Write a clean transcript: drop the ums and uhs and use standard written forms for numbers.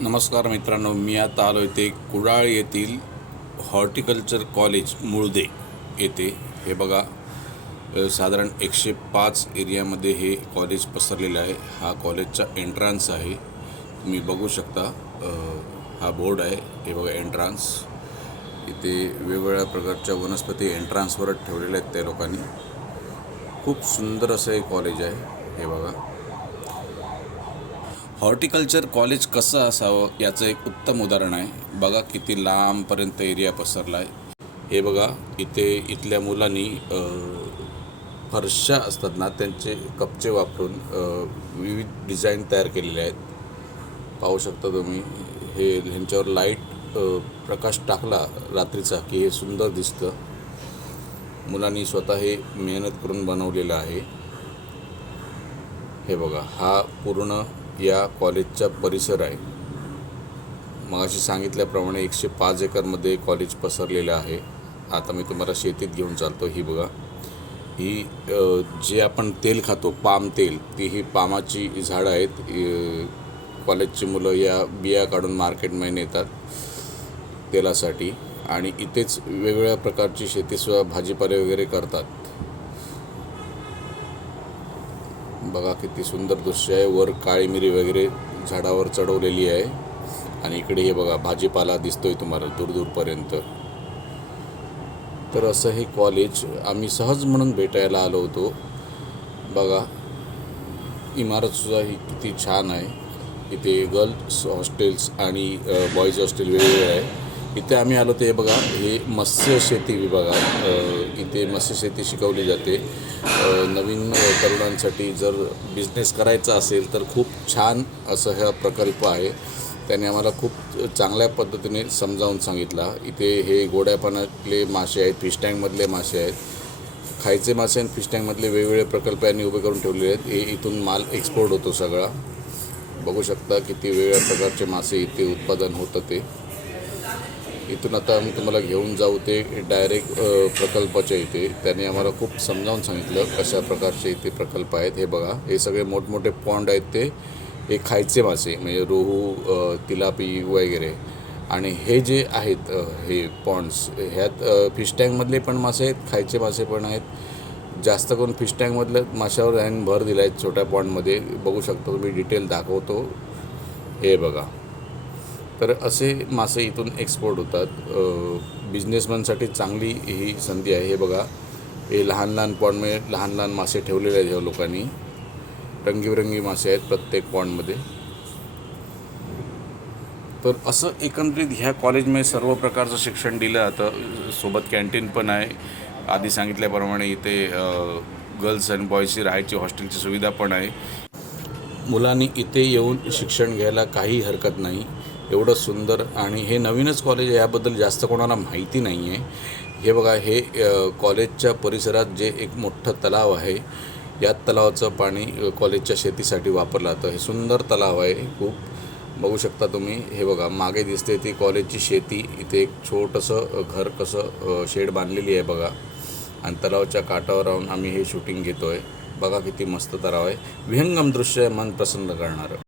नमस्कार मित्रांनो, मी आता आलो इथे कुडाळ येथील हॉर्टिकल्चर कॉलेज मुळदे येथे. हे बघा, साधारण 105 एरियामध्ये हे कॉलेज पसरलेलं आहे. हा कॉलेजचा एंट्रान्स आहे, तुम्ही बघू शकता. हा बोर्ड आहे, हे बघा एंट्रान्स. इथे वेगवेगळ्या प्रकारच्या वनस्पती एंट्रान्सवरच ठेवलेल्या आहेत त्या लोकांनी. खूप सुंदर असं हे कॉलेज आहे. हे बघा, हॉर्टिकल्चर कॉलेज कसं असावं याचं एक उत्तम उदाहरण आहे. बघा किती लांबपर्यंत एरिया पसरला आहे. हे बघा, इथल्या मुलांनी फरशा असतात ना, त्यांचे कपचे वापरून विविध डिझाईन तयार केलेले आहेत. पाहू शकता तुम्ही. ह्यांच्यावर लाईट प्रकाश टाकला रात्रीचा की हे सुंदर दिसतं. मुलांनी स्वतः हे मेहनत करून बनवलेलं आहे. हे बघा, हा पूर्ण या कॉलेजचा परिसर आहे. मगाशी सांगितल्याप्रमाणे 105 एकरमध्ये कॉलेज पसरलेलं आहे. आता मी तुम्हाला शेतीत घेऊन चालतो. ही बघा, ही जे आपण तेल खातो, पाम तेल, ती ही पामाची झाडं आहेत. कॉलेजची मुलं या बिया काढून मार्केटमध्ये नेतात तेलासाठी, आणि इथेच वेगवेगळ्या प्रकारची शेतीसुद्धा भाजीपाले वगैरे करतात. बघा किती सुंदर दृश्य आहे. वर काळी मिरी वगैरे झाडावर चढवलेली आहे, आणि इकडे हे बघा भाजीपाला दिसतोय तुम्हाला दूरपर्यंत. तर असं हे कॉलेज आम्ही सहज म्हणून भेटायला आलो होतो. बघा, इमारतसुद्धा ही किती छान आहे. इथे गर्ल्स हॉस्टेल्स आणि बॉईज हॉस्टेल वेगवेगळे आहे. इथे आम्ही आलो ते बघा, हे मत्स्य शेती विभाग आहे. इथे मत्स्य शेती शिकवली जाते. नवीन तरुणांसाठी जर बिझनेस करायचा असेल तर खूप छान असं हा प्रकल्प आहे. त्याने आम्हाला खूप चांगल्या पद्धतीने समजावून सांगितला. इथे हे गोड्या पाण्यातले मासे आहेत, फिश टँकमधले मासे आहेत, खायचे मासे आणि फिश टँकमधले वेगवेगळे प्रकल्प यांनी उभे करून ठेवलेले आहेत. हे इथून माल एक्सपोर्ट होतो सगळा. बघू शकता किती वेगवेगळ्या प्रकारचे मासे इथे उत्पादन होतं ते. इथून आता आम्ही तुम्हाला घेऊन जाऊ ते डायरेक्ट प्रकल्पाच्या इथे. त्याने आम्हाला खूप समजावून सांगितलं कशा प्रकारचे इथे प्रकल्प आहेत. हे बघा, हे सगळे मोठमोठे पॉन्ड आहेत. हे खायचे मासे म्हणजे रोहू, तिलापी वगैरे. आणि हे जे आहेत हे पॉन्ड्स, ह्यात फिश टँकमधले पण मासे आहेत, खायचे मासे पण आहेत. जास्त करून फिश टँकमधल्या माशावर ह्यांनी भर दिला आहे. छोट्या पॉन्डमध्ये बघू शकतो तुम्ही, डिटेल दाखवतो. हे बघा, तर असे मासे इथून एक्सपोर्ट होतात. बिझनेसमॅनसाठी चांगली ही संधी आहे. हे बघा, हे लहान लहान पॉन्डमध्ये लहान लहान मासे ठेवलेले आहेत ह्या लोकांनी. रंगीबेरंगी मासे आहेत प्रत्येक पॉन्डमध्ये. तर असं एकंदरीत ह्या कॉलेजमध्ये सर्व प्रकारचं शिक्षण दिलं जातं. सोबत कॅन्टीन पण आहे. आधी सांगितल्याप्रमाणे इथे गर्ल्स आणि बॉईजची राहायची हॉस्टेलची सुविधा पण आहे. मुलांनी इथे येऊन शिक्षण घ्यायला काही हरकत नाही. एवढं सुंदर, आणि हे नवीनच कॉलेज आहे, याबद्दल जास्त कोणाला माहिती नाही आहे. हे बघा, हे कॉलेजच्या परिसरात जे एक मोठं तलाव आहे, या तलावाचं पाणी कॉलेजच्या शेतीसाठी वापरलं जातं. हे सुंदर तलाव आहे खूप. बघू शकता तुम्ही. हे बघा, मागे दिसते ती कॉलेजची शेती. इथे एक छोटंसं घर, कसं शेड बांधलेली आहे बघा, आणि तलावाच्या काठावर राहून आम्ही हे शूटिंग घेतो आहे. बघा किती मस्त तलाव आहे. विहंगम दृश्य, मन प्रसन्न करणारं.